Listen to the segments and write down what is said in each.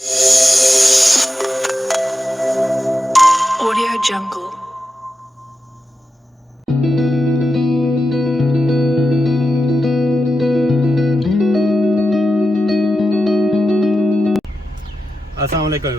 Audio Jungle. अस्सलाम वालेकुम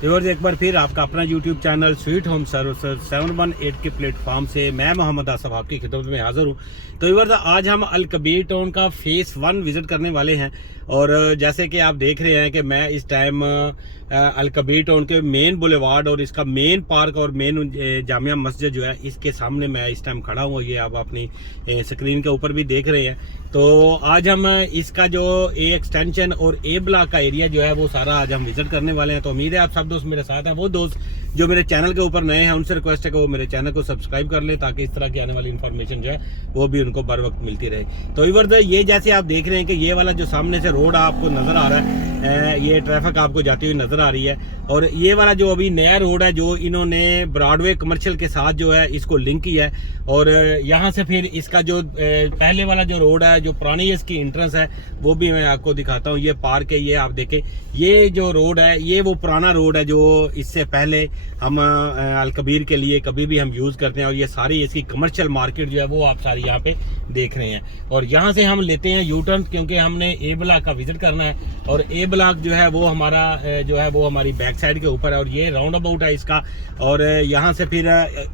viewers, एक बार फिर आपका अपना YouTube channel sweet home services 718 के प्लेटफॉर्म से मैं मोहम्मद आसफ आपकी खिदमत में हाजिर हूँ। तो व्यूअर्स, आज हम अल कबीर टाउन का फेस 1 विजिट करने वाले हैं। और जैसे कि आप देख रहे हैं कि मैं इस टाइम अल कबीर टाउन के मेन बुलेवार्ड और इसका मेन पार्क और मेन जामिया मस्जिद जो है इसके सामने मैं इस टाइम खड़ा हूँ। ये आप अपनी स्क्रीन के ऊपर भी देख रहे हैं। तो आज हम इसका जो ए एक्सटेंशन और ए ब्लॉक का एरिया जो है वो सारा आज हम विजिट करने वाले हैं। तो उम्मीद है आप सब दोस्त मेरे साथ हैं। वो दोस्त जो मेरे चैनल के ऊपर नए हैं उनसे रिक्वेस्ट है कि वो मेरे चैनल को सब्सक्राइब कर ले, ताकि इस तरह की आने वाली इन्फॉर्मेशन जो है वो भी उनको बर वक्त मिलती रहे। तो व्यूअर्स, ये जैसे आप देख रहे हैं कि ये वाला जो सामने से रोड आपको नजर आ रहा है, ये ट्रैफिक आपको जाती हुई नजर आ रही है। और ये वाला जो अभी नया रोड है जो इन्होंने ब्रॉडवे कमर्शियल के साथ जो है इसको लिंक किया है। और यहाँ से फिर इसका जो पहले वाला जो रोड है, जो पुरानी इसकी एंट्रेंस है, वो भी मैं आपको दिखाता हूँ। ये पार्क है, ये आप देखें, ये जो रोड है ये वो पुराना रोड है जो इससे पहले हम अल कबीर के लिए कभी भी हम यूज करते हैं। और ये सारी इसकी कमर्शियल मार्केट जो है वो आप सारी यहाँ पे देख रहे हैं। और यहाँ से हम लेते हैं यू टर्न, क्योंकि हमने ए ब्लॉक का विजिट करना है। और ए ब्लॉक जो है वो हमारा जो है वो हमारी बैक साइड के ऊपर है। और ये राउंड अबाउट है इसका। और यहाँ से फिर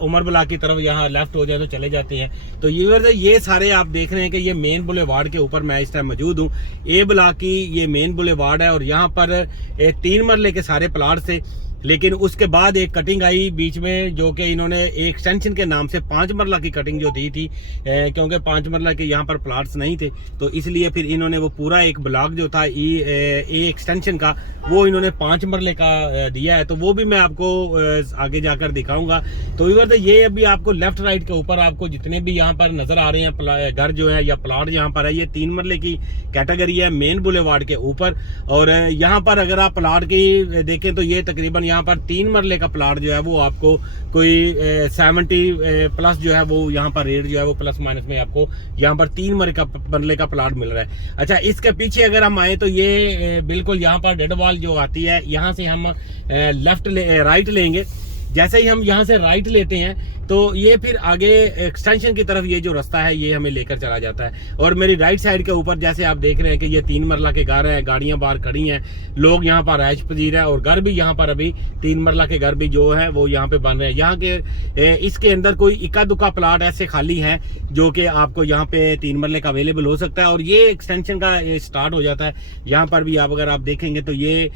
उमर ब्लॉक की तरफ यहाँ लेफ्ट हो जाए तो चले जाते हैं। तो ये सारे आप देख रहे हैं कि ये मेन बुलेवार्ड के ऊपर मैं इस टाइम मौजूद हूँ। ए ब्लॉक की ये मेन बुलेवार्ड है और यहाँ पर 3 मरले के सारे प्लाट थे। लेकिन उसके बाद एक कटिंग आई बीच में, जो कि इन्होंने एक एक्सटेंशन के नाम से 5 मरला की कटिंग जो दी थी, क्योंकि 5 मरला के यहाँ पर प्लाट्स नहीं थे, तो इसलिए फिर इन्होंने वो पूरा एक ब्लॉक जो था ए एक्सटेंशन का, वो इन्होंने 5 मरले का दिया है। तो वो भी मैं आपको आगे जाकर दिखाऊंगा। तो ये अभी आपको लेफ्ट राइट के ऊपर आपको जितने भी यहाँ पर नजर आ रहे हैं घर जो है या प्लाट यहाँ पर है, ये 3 मरले की कैटेगरी है मेन बुलेवार्ड के ऊपर। और यहाँ पर अगर आप प्लाट की देखें तो ये तकरीबन यहाँ पर 3 मरले का प्लाट जो है वो आपको कोई 70 प्लस जो है वो यहाँ पर रेट जो है वो प्लस माइनस में आपको यहाँ पर 3 मरले का प्लाट मिल रहा है। अच्छा, इसके पीछे अगर हम आए तो ये बिल्कुल यहाँ पर डेड वॉल जो आती है, यहाँ से हम राइट लेंगे। जैसे ही हम यहाँ से राइट लेते हैं तो ये फिर आगे एक्सटेंशन की तरफ ये जो रास्ता है ये हमें लेकर चला जाता है। और मेरी राइट साइड के ऊपर जैसे आप देख रहे हैं कि ये 3 मरला के घर हैं, गाड़ियां बाहर खड़ी हैं, लोग यहाँ पर रहायश पजीर है। और घर भी यहाँ पर अभी 3 मरला के घर भी जो है वो यहाँ पे बन रहे हैं। यहाँ के इसके अंदर कोई इक्का दुक्का प्लाट ऐसे खाली है जो कि आपको यहाँ पे 3 मरले का अवेलेबल हो सकता है। और ये एक्सटेंशन का स्टार्ट हो जाता है। यहाँ पर भी आप अगर आप देखेंगे तो ये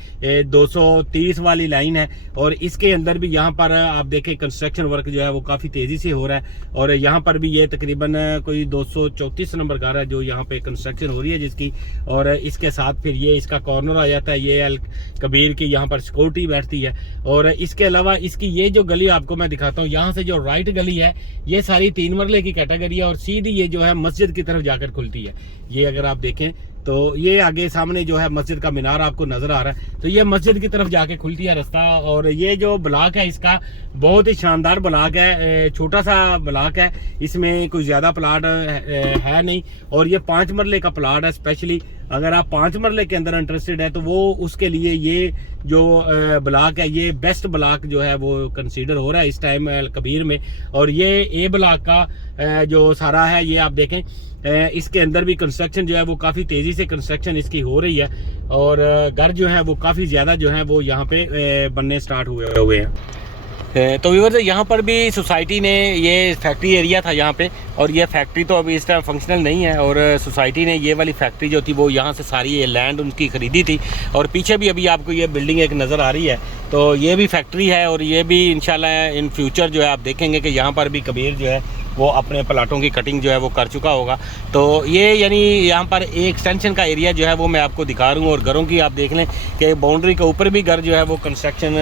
230 वाली लाइन है। और इसके अंदर भी यहाँ पर आप देखें कंस्ट्रक्शन वर्क जो है वो काफी तेजी से हो रहा है। और यहाँ पर भी ये तकरीबन कोई 234 नंबर घर है जो यहाँ पे कंस्ट्रक्शन हो रही है जिसकी। और इसके साथ फिर ये इसका कॉर्नर आ जाता है, ये अल कबीर की यहाँ पर सिक्योरिटी बैठती है। और इसके अलावा इसकी ये जो गली आपको मैं दिखाता हूँ, यहाँ से जो राइट गली है ये सारी 3 मरले की कैटेगरी है और सीधी ये जो है मस्जिद की तरफ जाकर खुलती है। ये अगर आप देखें तो ये आगे सामने जो है मस्जिद का मीनार आपको नजर आ रहा है, तो ये मस्जिद की तरफ जाके खुलती है रास्ता। और ये जो ब्लॉक है इसका बहुत ही शानदार ब्लॉक है, छोटा सा ब्लॉक है, इसमें कोई ज्यादा प्लाट है नहीं। और ये 5 मरले का प्लाट है। स्पेशली अगर आप 5 मरले के अंदर इंटरेस्टेड है तो वो उसके लिए ये जो ब्लॉक है ये बेस्ट ब्लॉक जो है वो कंसीडर हो रहा है इस टाइम कबीर में। और ये ए ब्लॉक का जो सारा है ये आप देखें, इसके अंदर भी कंस्ट्रक्शन जो है वो काफी तेजी से कंस्ट्रक्शन इसकी हो रही है। और घर जो है वो काफी ज्यादा जो है वो यहाँ पे बनने स्टार्ट हुए हैं। तो व्यूअर्स, यहाँ पर भी सोसाइटी ने ये फैक्ट्री एरिया था यहाँ पे, और ये फैक्ट्री तो अभी इस टाइम फंक्शनल नहीं है। और सोसाइटी ने ये वाली फैक्ट्री जो थी वो यहाँ से सारी ये लैंड उनकी खरीदी थी। और पीछे भी अभी आपको ये बिल्डिंग एक नज़र आ रही है, तो ये भी फैक्ट्री है। और ये भी इंशाल्लाह इन फ्यूचर जो है आप देखेंगे कि यहाँ पर भी कबीर जो है वो अपने प्लाटों की कटिंग जो है वो कर चुका होगा। तो ये यानी यहाँ पर एक एक्सटेंशन का एरिया जो है वो मैं आपको दिखा रहा हूँ। और घरों की आप देख लें कि बाउंड्री के ऊपर भी घर जो है वो कंस्ट्रक्शन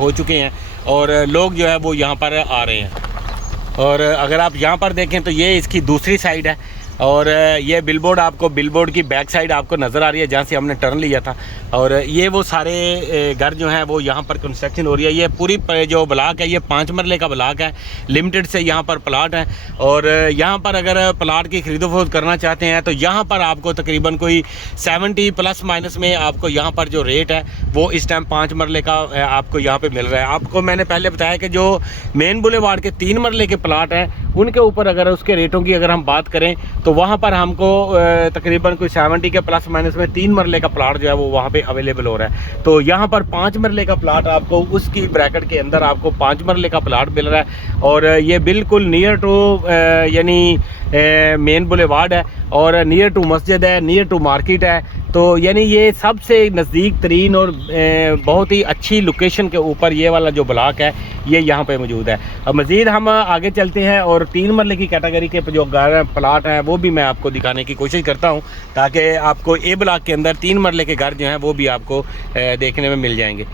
हो चुके हैं और लोग जो है वो यहाँ पर आ रहे हैं। और अगर आप यहाँ पर देखें तो ये इसकी दूसरी साइड है। और ये बिलबोर्ड की बैक साइड आपको नज़र आ रही है जहाँ से हमने टर्न लिया था। और ये वो सारे घर जो हैं वो यहाँ पर कंस्ट्रक्शन हो रही है। ये पूरी जो ब्लॉक है ये 5 मरले का ब्लॉक है, लिमिटेड से यहाँ पर प्लाट है। और यहाँ पर अगर प्लाट की खरीदो फरोख्त करना चाहते हैं तो यहाँ पर आपको तकरीबन कोई 70 प्लस माइनस में आपको यहाँ पर जो रेट है वो इस टाइम 5 मरले का आपको यहाँ पे मिल रहा है। आपको मैंने पहले बताया कि जो मेन बुलेवार्ड के 3 मरले के प्लाट हैं उनके ऊपर अगर उसके रेटों की अगर हम बात करें तो वहाँ पर हमको तकरीबन कोई 70 के प्लस माइनस में 3 मरले का प्लाट जो है वो वहाँ पे अवेलेबल हो रहा है। तो यहाँ पर 5 मरले का प्लाट आपको उसकी ब्रैकेट के अंदर आपको 5 मरले का प्लाट मिल रहा है। और ये बिल्कुल नियर टू यानी मेन बुलेवार्ड है और नियर टू मस्जिद है, नियर टू मार्केट है। तो यानी ये सबसे नज़दीक तरीन और बहुत ही अच्छी लोकेशन के ऊपर ये वाला जो ब्लॉक है ये यहाँ पे मौजूद है। अब मज़ीद हम आगे चलते हैं और 3 मरले की कैटेगरी के जो घर प्लाट हैं वो भी मैं आपको दिखाने की कोशिश करता हूँ ताकि आपको ए ब्लॉक के अंदर 3 मरले के घर जो हैं वो भी आपको देखने में मिल जाएंगे।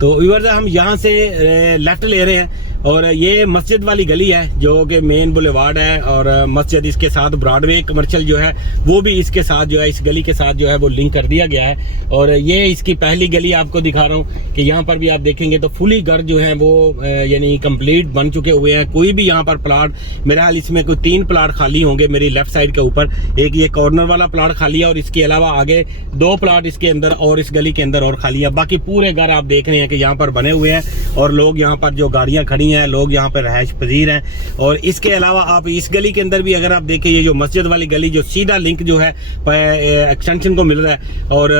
तो व्यूअर्स हम यहाँ से लेफ़्ट ले रहे हैं और ये मस्जिद वाली गली है जो कि मेन बुलेवार्ड है और मस्जिद इसके साथ ब्रॉडवे कमर्शियल जो है वो भी इसके साथ जो है इस गली के साथ जो है वो लिंक कर दिया गया है। और ये इसकी पहली गली आपको दिखा रहा हूँ कि यहाँ पर भी आप देखेंगे तो फुली घर जो है वो यानी कंप्लीट बन चुके हुए हैं। कोई भी यहाँ पर प्लाट मेरे हाल इसमें कोई 3 प्लाट खाली होंगे मेरी लेफ्ट साइड के ऊपर, एक ये कॉर्नर वाला प्लाट खाली है और इसके अलावा आगे 2 प्लाट इसके अंदर और इस गली के अंदर और खाली है। बाकी पूरे घर आप देख रहे हैं कि यहाँ पर बने हुए हैं और लोग यहाँ पर जो गाड़ियाँ खड़ी हैं लोग यहाँ पर रहायश पजीर हैं। और इसके अलावा आप इस गली के अंदर भी अगर आप देखें ये जो मस्जिद वाली गली जो सीधा लिंक जो है एक्सटेंशन को मिल रहा है और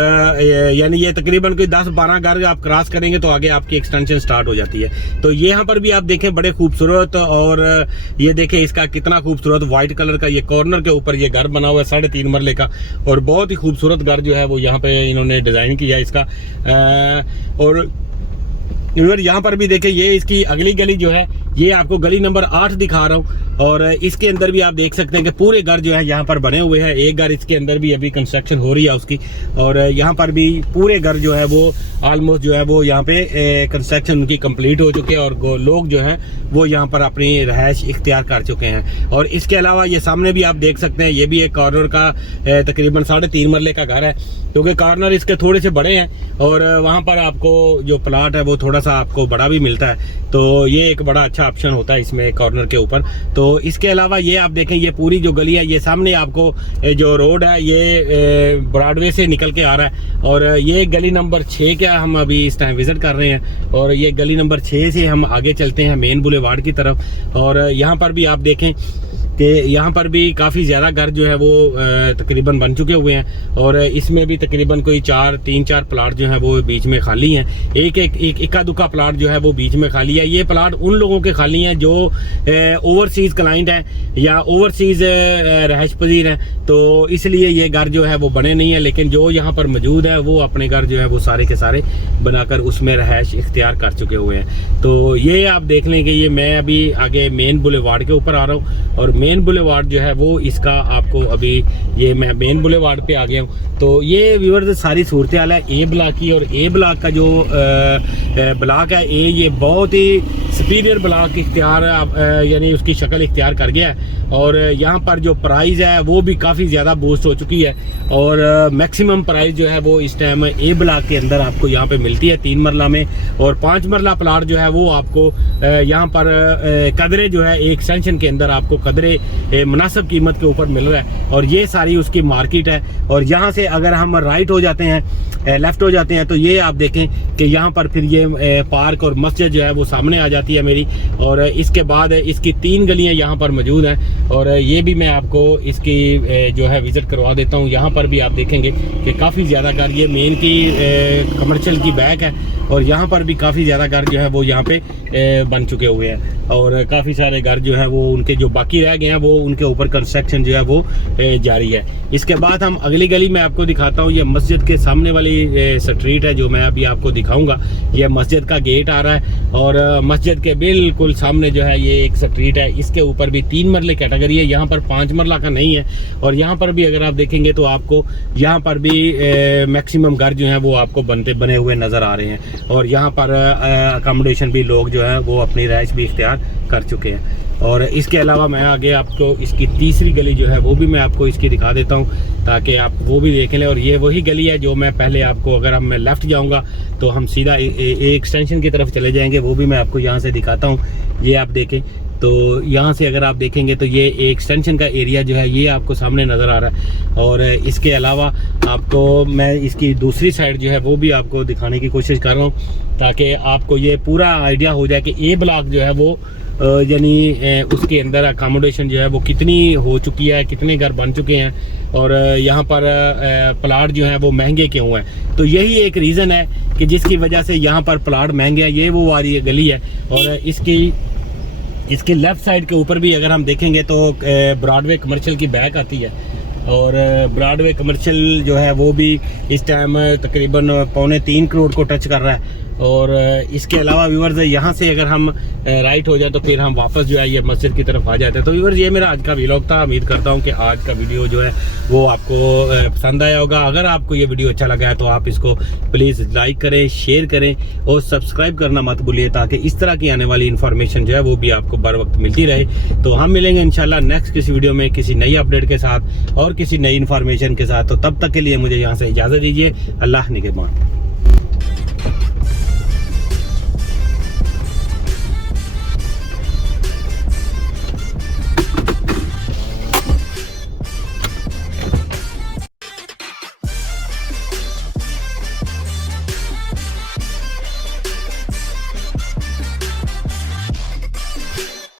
यानी ये तकरीबन कोई 10-12 घर आप क्रॉस करेंगे तो आगे आपकी एक्सटेंशन स्टार्ट हो जाती है। तो यहाँ पर भी आप देखें बड़े खूबसूरत और ये देखें इसका कितना खूबसूरत व्हाइट कलर का ये कॉर्नर के ऊपर ये घर बना हुआ है 3.5 मरले का और बहुत ही खूबसूरत घर जो है वो यहाँ पे इन्होंने डिजाइन किया इसका। और यहाँ पर भी देखें ये इसकी अगली गली जो है ये आपको गली नंबर 8 दिखा रहा हूँ और इसके अंदर भी आप देख सकते हैं कि पूरे घर जो है यहाँ पर बने हुए हैं। एक घर इसके अंदर भी अभी कंस्ट्रक्शन हो रही है उसकी और यहाँ पर भी पूरे घर जो है वो ऑलमोस्ट जो है वो यहाँ पे कंस्ट्रक्शन उनकी कंप्लीट हो चुके हैं और लोग जो हैं वो यहाँ पर अपनी रहायश इख्तियार कर चुके हैं। और इसके अलावा ये सामने भी आप देख सकते हैं ये भी एक कॉर्नर का तकरीबन 3.5 मरले का घर है क्योंकि कॉर्नर इसके थोड़े से बड़े हैं और वहाँ पर आपको जो प्लाट है वो थोड़ा सा आपको बड़ा भी मिलता है। तो ये एक बड़ा अच्छा ऑप्शन होता है इसमें कॉर्नर के ऊपर। तो इसके अलावा ये आप देखें ये पूरी जो गली है ये सामने आपको जो रोड है ये ब्रॉडवे से निकल के आ रहा है और ये गली नंबर 6 क्या हम अभी इस टाइम विजिट कर रहे हैं और ये गली नंबर 6 से हम आगे चलते हैं मेन बुलेवार्ड की तरफ। और यहाँ पर भी आप देखें कि यहाँ पर भी काफ़ी ज़्यादा घर जो है वो तकरीबन बन चुके हुए हैं और इसमें भी तकरीबन कोई 3-4 प्लाट जो है वो बीच में खाली हैं। एक इक्का दुक्का प्लाट जो है वो बीच में खाली है। ये प्लाट उन लोगों के खाली हैं जो ओवरसीज़ क्लाइंट हैं या ओवरसीज़ रहायश पजीर हैं, तो इसलिए ये घर जो है वो बने नहीं है। लेकिन जो यहाँ पर मौजूद है वो अपने घर जो है वो सारे के सारे बनाकर उसमें रहायश इख्तियार कर चुके हुए हैं। तो ये आप देख लें कि ये मैं अभी आगे मेन बुलेवार्ड के ऊपर आ रहा हूँ और मेन बुलेवार्ड जो है वो इसका आपको अभी ये मैं मेन बुलेवार्ड पे आ गया हूँ। तो ये व्यूअर्स सारी सूरत हाल है ए ब्लॉक की और ए ब्लॉक का जो ब्लॉक है ए ये बहुत ही सुपीरियर ब्लॉक इख्तियार यानी उसकी शक्ल इख्तियार कर गया है और यहाँ पर जो प्राइस है वो भी काफ़ी ज़्यादा बूस्ट हो चुकी है और मैक्सिमम प्राइस जो है वो इस टाइम ए ब्लॉक के अंदर आपको यहाँ पे मिलती है 3 मरला में। और 5 मरला प्लाट जो है वो आपको यहाँ पर कदरे जो है एक एक्सटेंशन के अंदर आपको कदरे मुनासिब कीमत के ऊपर मिल रहा है और ये सारी उसकी मार्केट है। और यहाँ से अगर हम राइट हो जाते हैं लेफ्ट हो जाते हैं तो ये आप देखें कि यहाँ पर फिर ये पार्क और मस्जिद जो है वो सामने आ जाती है मेरी और इसके बाद इसकी 3 गलियाँ यहाँ पर मौजूद हैं और ये भी मैं आपको इसकी जो है विज़िट करवा देता हूँ। यहाँ पर भी आप देखेंगे कि काफ़ी ज़्यादा घर ये मेन की कमर्शियल की बैक है और यहाँ पर भी काफ़ी ज़्यादा घर जो है वो यहाँ पे बन चुके हुए हैं और काफ़ी सारे घर जो है वो उनके जो बाकी रह गए हैं वो उनके ऊपर कंस्ट्रक्शन जो है वो जारी है। इसके बाद हम अगली गली में आपको दिखाता हूँ। ये मस्जिद के सामने वाली स्ट्रीट है जो मैं अभी आपको दिखाऊंगा। ये मस्जिद का गेट आ रहा है और मस्जिद के बिल्कुल सामने जो है ये एक स्ट्रीट है। इसके ऊपर भी 3 मरले कैटेगरी है, यहाँ पर 5 मरला का नहीं है। और यहाँ पर भी अगर आप देखेंगे तो आपको यहाँ पर भी मैक्सिमम घर जो है वो आपको बने हुए नज़र आ रहे हैं और यहाँ पर अकोमोडेशन भी लोग जो है वो अपनी रहायश भी इख्तियार कर चुके हैं। और इसके अलावा मैं आगे आपको इसकी तीसरी गली जो है वो भी मैं आपको इसकी दिखा देता हूँ, ताकि आप वो भी देख लें। और ये वही गली है जो मैं पहले आपको, अगर मैं लेफ़्ट जाऊँगा तो हम सीधा एक्सटेंशन की तरफ चले जाएंगे, वो भी मैं आपको यहाँ से दिखाता हूँ। ये आप देखें तो यहाँ से अगर आप देखेंगे तो ये एक्सटेंशन का एरिया जो है ये आपको सामने नज़र आ रहा है। और इसके अलावा आपको मैं इसकी दूसरी साइड जो है वो भी आपको दिखाने की कोशिश कर रहा हूँ, ताकि आपको ये पूरा आइडिया हो जाए कि ए ब्लॉक जो है वो यानी उसके अंदर अकोमोडेशन जो है वो कितनी हो चुकी है, कितने घर बन चुके हैं, और यहाँ पर प्लाट जो हैं वो महंगे क्यों हैं। तो यही एक रीज़न है कि जिसकी वजह से यहाँ पर प्लाट महंगे हैं। ये वो वाली गली है, और इसके लेफ़्ट साइड के ऊपर भी अगर हम देखेंगे तो ब्रॉडवे कमर्शियल की बैक आती है, और ब्रॉडवे कमर्शियल जो है वो भी इस टाइम तकरीबन 2.25 करोड़ को टच कर रहा है। और इसके अलावा व्यूअर्स यहाँ से अगर हम राइट हो जाए तो फिर हम वापस जो है ये मस्जिद की तरफ आ जाते हैं। तो व्यूअर्स ये मेरा आज का व्लॉग था। उम्मीद करता हूँ कि आज का वीडियो जो है वो आपको पसंद आया होगा। अगर आपको ये वीडियो अच्छा लगा है तो आप इसको प्लीज़ लाइक करें, शेयर करें और सब्सक्राइब करना मत भूलिए, ताकि इस तरह की आने वाली इन्फॉर्मेशन जो है वो भी आपको बर वक्त मिलती रहे। तो हम मिलेंगे इंशाल्लाह नेक्स्ट किसी वीडियो में किसी नई अपडेट के साथ और किसी नई इन्फॉर्मेशन के साथ। तो तब तक के लिए मुझे यहाँ से इजाज़त दीजिए। अल्लाह निगहबान।